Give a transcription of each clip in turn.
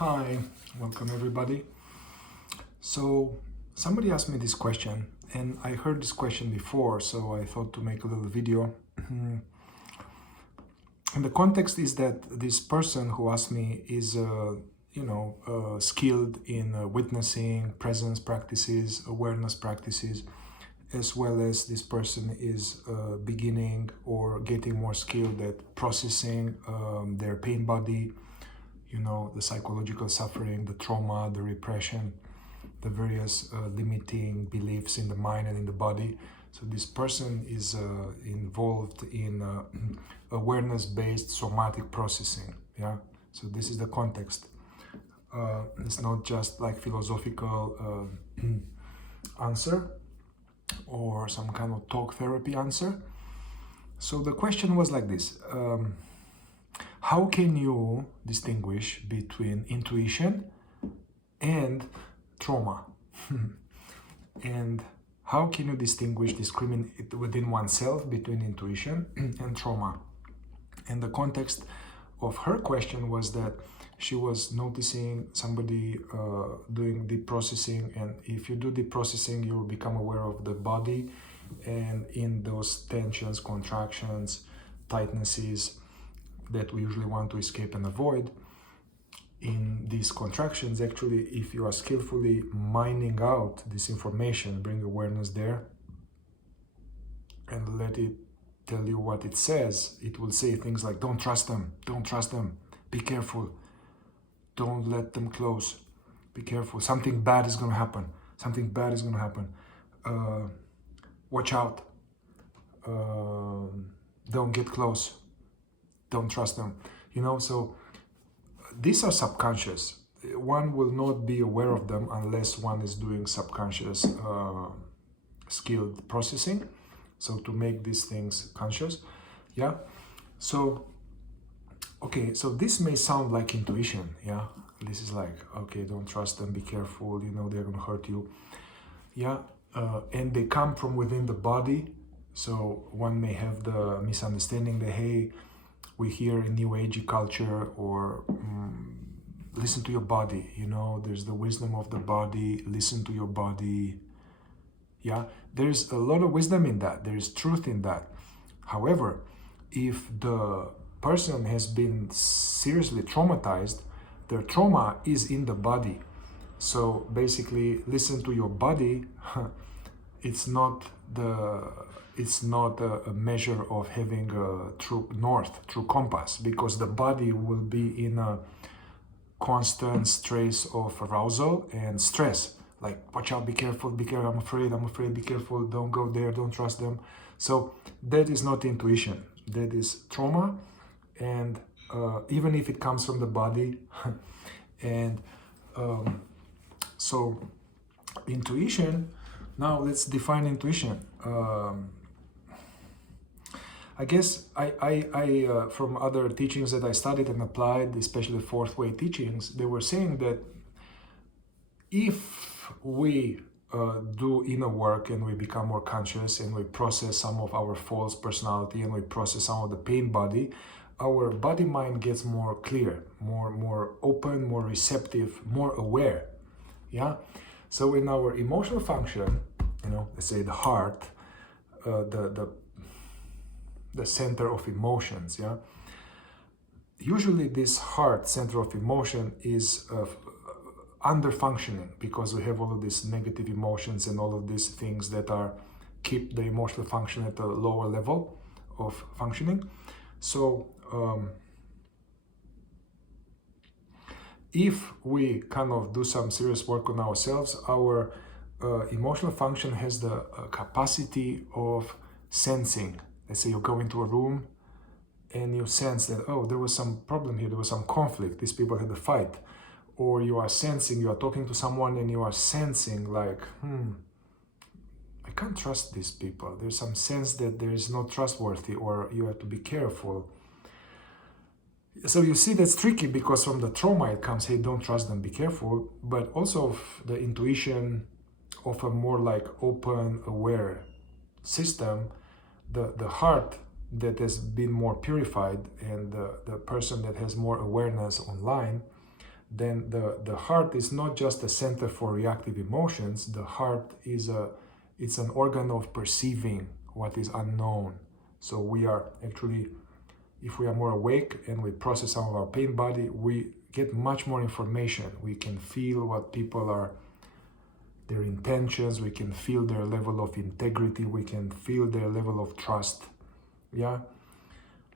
Hi, welcome everybody. So somebody asked me this question and I heard this question before, so I thought to make a little video. And the context is that this person who asked me is skilled in witnessing, presence practices, awareness practices, as well as this person is beginning or getting more skilled at processing their pain body, the psychological suffering, the trauma, the repression, the various limiting beliefs in the mind and in the body. So this person is involved in awareness-based somatic processing. Yeah. So this is the context. It's not just like philosophical answer or some kind of talk therapy answer. So the question was like this. How can you distinguish between intuition and trauma? And how can you discriminate within oneself between intuition and trauma? And the context of her question was that she was noticing somebody doing deep processing, and if you do deep processing, you will become aware of the body, and in those tensions, contractions, tightnesses that we usually want to escape and avoid. In these contractions, actually, if you are skillfully mining out this information, bring awareness there and let it tell you what it says. It will say things like, don't trust them, be careful, don't let them close, be careful, something bad is going to happen, watch out, don't get close, don't trust them, so these are subconscious. One will not be aware of them unless one is doing subconscious skilled processing, so to make these things conscious. Yeah. So okay, so this may sound like intuition. Yeah, this is like, okay, don't trust them, be careful, they're gonna hurt you. Yeah. And they come from within the body, so one may have the misunderstanding that, hey, we hear in New Agey culture, or listen to your body, there's the wisdom of the body, listen to your body. Yeah, there's a lot of wisdom in that, there is truth in that. However, if the person has been seriously traumatized, their trauma is in the body. So basically, listen to your body. It's not a measure of having a true north, true compass, because the body will be in a constant stress of arousal and stress. Like, watch out, be careful, I'm afraid, be careful, don't go there, don't trust them. So that is not intuition, that is trauma. And even if it comes from the body, and so intuition, now let's define intuition. I guess I from other teachings that I studied and applied, especially fourth way teachings, they were saying that if we do inner work and we become more conscious and we process some of our false personality and we process some of the pain body, our body mind gets more clear, more open, more receptive, more aware. Yeah. So in our emotional function, let's say the heart, the center of emotions, yeah. Usually this heart center of emotion is under functioning, because we have all of these negative emotions and all of these things that keep the emotional function at a lower level of functioning. So if we kind of do some serious work on ourselves, our emotional function has the capacity of sensing. Let's say you go into a room and you sense that, oh, there was some problem here, there was some conflict, these people had a fight. Or you are sensing, you are talking to someone and you are sensing like, I can't trust these people. There's some sense that there is not trustworthy, or you have to be careful. So you see, that's tricky, because from the trauma it comes, hey, don't trust them, be careful. But also the intuition of a more like open, aware system, the heart that has been more purified, and the person that has more awareness online, then the heart is not just a center for reactive emotions. The heart is it's an organ of perceiving what is unknown. So we are actually, if we are more awake and we process some of our pain body, we get much more information. We can feel what people are, their intentions, we can feel their level of integrity, we can feel their level of trust. Yeah.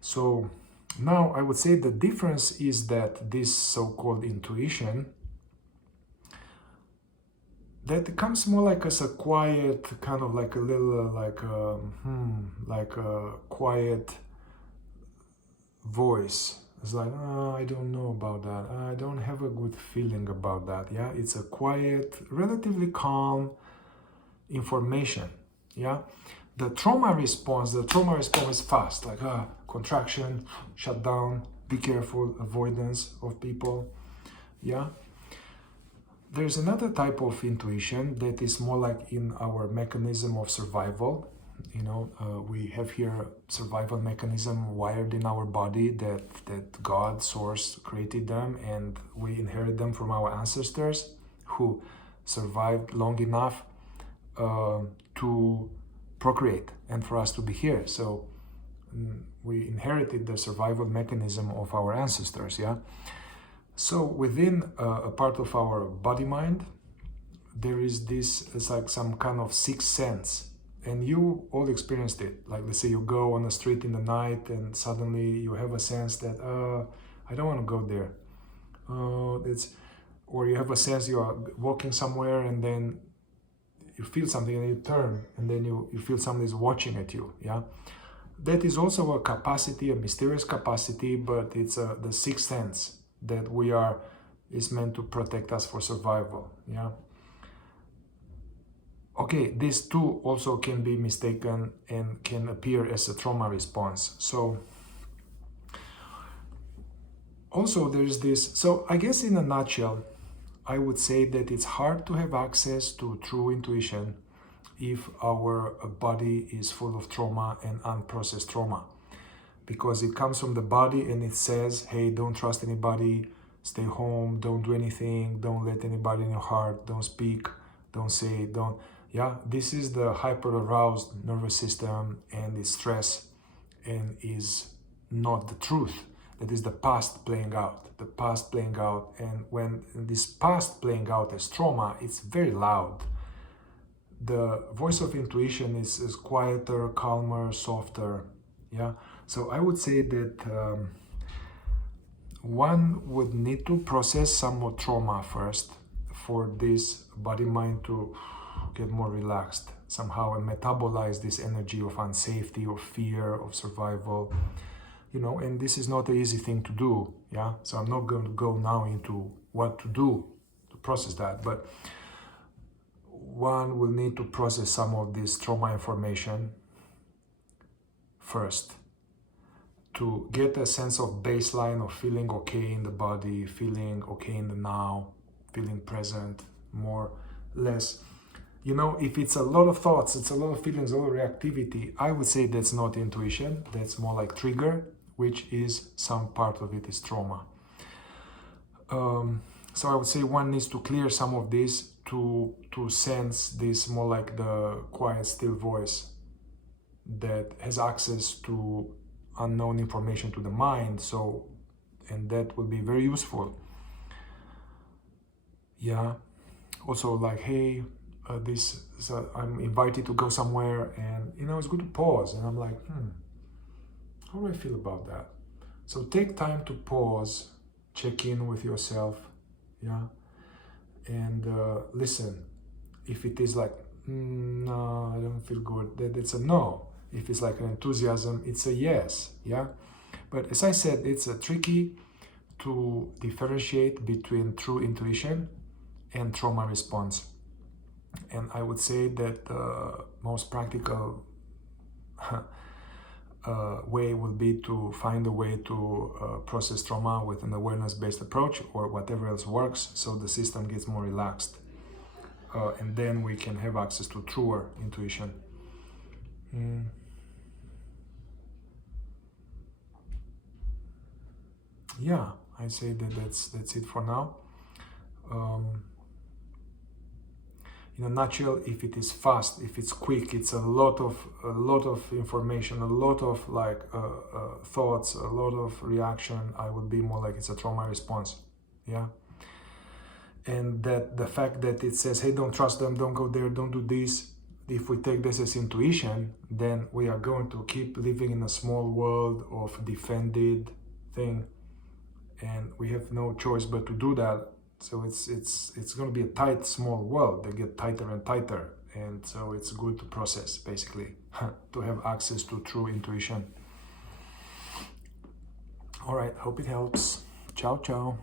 So now I would say the difference is that this so-called intuition, that comes more like as a quiet, kind of like a little, like a quiet voice. It's like, oh, I don't know about that. I don't have a good feeling about that. Yeah, it's a quiet, relatively calm information. Yeah, the trauma response is fast, like contraction, shut down, be careful, avoidance of people. Yeah. There's another type of intuition that is more like in our mechanism of survival. You know, we have here survival mechanism wired in our body that God, Source, created them, and we inherit them from our ancestors who survived long enough to procreate and for us to be here. So we inherited the survival mechanism of our ancestors, yeah? So within a part of our body-mind, there is this, it's like some kind of sixth sense. And you all experienced it. Like, let's say you go on the street in the night and suddenly you have a sense that, I don't want to go there. Or you have a sense you are walking somewhere and then you feel something and you turn and then you feel somebody is watching at you, yeah? That is also a capacity, a mysterious capacity, but it's the sixth sense that we are, is meant to protect us for survival, yeah? Okay, these two also can be mistaken and can appear as a trauma response. So also there's this, so I guess in a nutshell, I would say that it's hard to have access to true intuition if our body is full of trauma and unprocessed trauma, because it comes from the body and it says, hey, don't trust anybody, stay home, don't do anything, don't let anybody in your heart, don't speak, don't say, don't. Yeah, this is the hyper-aroused nervous system and is stress and is not the truth. That is the past playing out, the past playing out. And when this past playing out as trauma, it's very loud. The voice of intuition is quieter, calmer, softer. Yeah. So I would say that one would need to process some more trauma first for this body-mind to get more relaxed somehow and metabolize this energy of unsafety, of fear, of survival, you know, and this is not an easy thing to do, yeah? So I'm not going to go now into what to do to process that, but one will need to process some of this trauma information first to get a sense of baseline of feeling okay in the body, feeling okay in the now, feeling present, more, less. You know, if it's a lot of thoughts, it's a lot of feelings, a lot of reactivity, I would say that's not intuition, that's more like trigger, which is some part of it is trauma. So I would say one needs to clear some of this to sense this more like the quiet, still voice that has access to unknown information to the mind. So, and that will be very useful. Yeah. Also, like, hey, I'm invited to go somewhere, and you know, it's good to pause. And I'm like, how do I feel about that? So take time to pause, check in with yourself, yeah, and listen. If it is like, no, I don't feel good, that it's a no. If it's like an enthusiasm, it's a yes, yeah. But as I said, it's tricky to differentiate between true intuition and trauma response. And I would say that the most practical way would be to find a way to process trauma with an awareness-based approach or whatever else works, so the system gets more relaxed. And then we can have access to truer intuition. Yeah, I say that that's it for now. In a nutshell, if it is fast, if it's quick, it's a lot of information, a lot of like thoughts, a lot of reaction, I would be more like it's a trauma response. Yeah. And that the fact that it says, hey, don't trust them, don't go there, don't do this, if we take this as intuition, then we are going to keep living in a small world of defended thing, and we have no choice but to do that. So it's going to be a tight, small world. They get tighter and tighter, and so it's good to process, basically, to have access to true intuition. All right, hope it helps. Ciao, ciao.